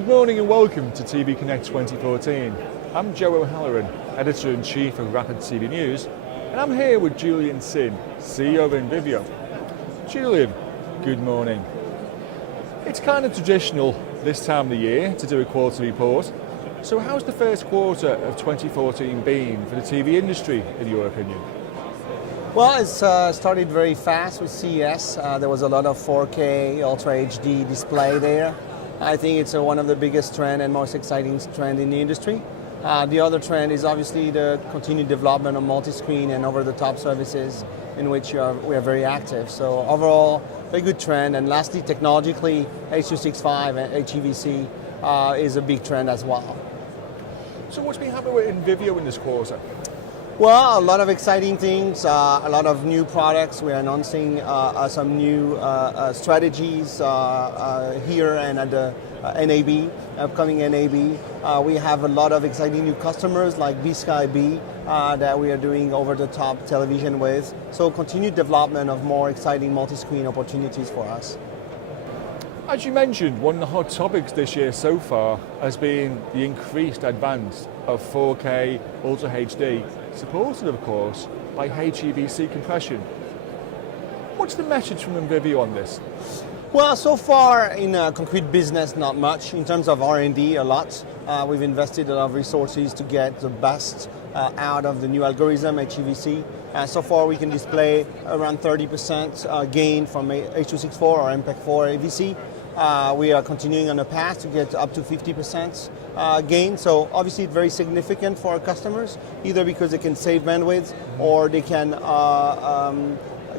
Good morning and welcome to TV Connect 2014. I'm Joe O'Halloran, Editor-in-Chief of Rapid TV News, and I'm here with Julien Signes, CEO of Envivio. Julien, good morning. It's kind of traditional this time of the year to do a quarterly report, so how's the first quarter of 2014 been for the TV industry, in your opinion? Well, it's started very fast with CES. There was a lot of 4K, Ultra HD display there. I think it's one of the biggest trend and most exciting trend in the industry. The other trend is obviously the continued development of multi-screen and over-the-top services in which we are very active. So overall, very good trend. And lastly, technologically, H.265 and HEVC is a big trend as well. So what's been happening with Envivio in this quarter? Well, a lot of exciting things, a lot of new products. We're announcing some new strategies here and at the NAB, upcoming NAB. We have a lot of exciting new customers like BSkyB that we are doing over-the-top television with. So continued development of more exciting multi-screen opportunities for us. As you mentioned, one of the hot topics this year so far has been the increased advance of 4K Ultra HD, supported of course by HEVC compression. What's the message from Envivio on this? Well, so far in concrete business, not much. In terms of R&D, a lot. We've invested a lot of resources to get the best out of the new algorithm, HEVC. So far we can display around 30% gain from H.264 or MPEG-4 AVC. We are continuing on a path to get up to 50% gain. So obviously very significant for our customers, either because they can save bandwidth or they can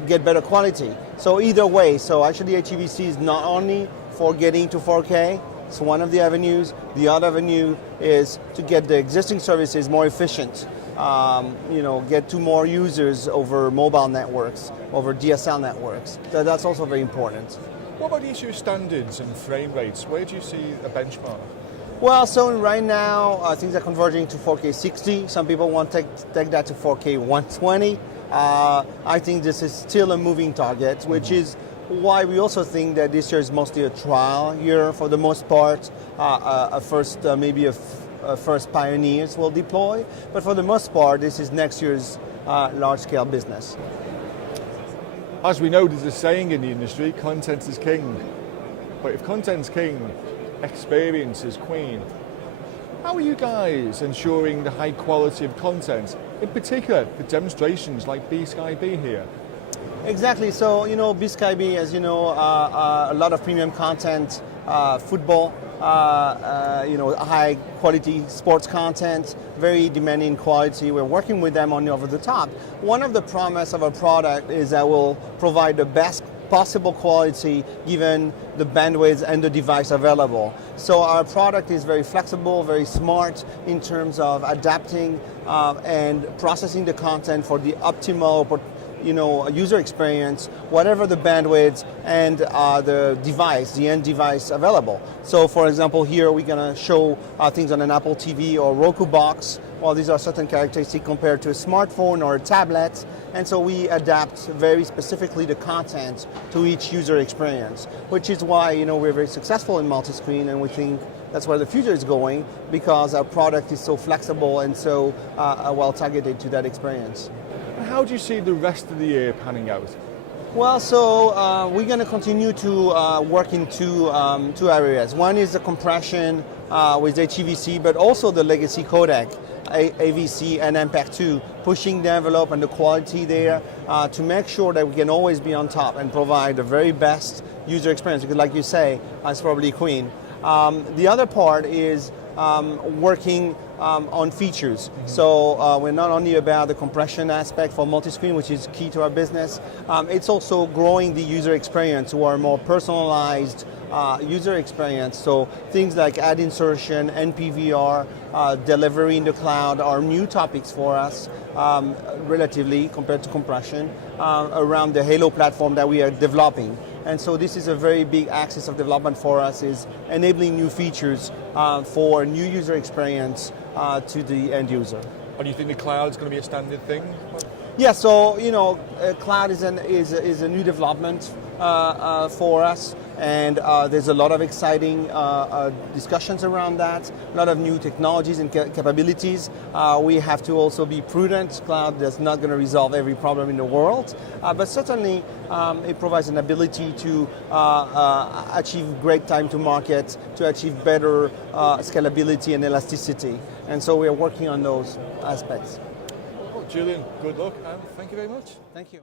get better quality. So either way, so actually HEVC is not only for getting to 4K, it's one of the avenues. The other avenue is to get the existing services more efficient. Get to more users over mobile networks, over DSL networks. So that's also very important. What about the issue of standards and frame rates? Where do you see a benchmark? Well, so right now things are converging to 4K 60. Some people want to take that to 4K 120. I think this is still a moving target, which is why we also think that this year is mostly a trial year for the most part. Maybe first pioneers will deploy, but for the most part, this is next year's large-scale business. As we know, there's a saying in the industry, content is king. But if content's king, experience is queen. How are you guys ensuring the high quality of content, in particular for demonstrations like BSkyB here? Exactly. So, BSkyB, as you know, a lot of premium content, football, high quality sports content, very demanding quality. We're working with them on over the top. One of the promise of our product is that we'll provide the best possible quality given the bandwidth and the device available. So our product is very flexible, very smart in terms of adapting and processing the content for the optimal user experience, whatever the bandwidth and the device, the end device available. So for example, here we're going to show things on an Apple TV or Roku box. Well, these are certain characteristics compared to a smartphone or a tablet. And so we adapt very specifically the content to each user experience, which is why we're very successful in multi-screen, and we think that's where the future is going because our product is so flexible and so well targeted to that experience. How do you see the rest of the year panning out? Well, so we're going to continue to work in two areas. One is the compression with HEVC, but also the legacy codec, AVC and MPEG-2, pushing the envelope and the quality there to make sure that we can always be on top and provide the very best user experience, because like you say, it's probably queen. The other part is working on features. So we're not only about the compression aspect for multi-screen, which is key to our business, it's also growing the user experience to a more personalized user experience. So things like ad insertion, NPVR, delivery in the cloud are new topics for us, relatively compared to compression, around the Halo platform that we are developing. And so this is a very big axis of development for us, is enabling new features for new user experience to the end user. And you think the cloud is going to be a standard thing? Yeah, so cloud is a new development for us, and there's a lot of exciting discussions around that, a lot of new technologies and capabilities. We have to also be prudent. Cloud is not going to resolve every problem in the world, but certainly it provides an ability to achieve great time to market, to achieve better scalability and elasticity. And so we are working on those aspects. Well, Julien, good luck and thank you very much. Thank you.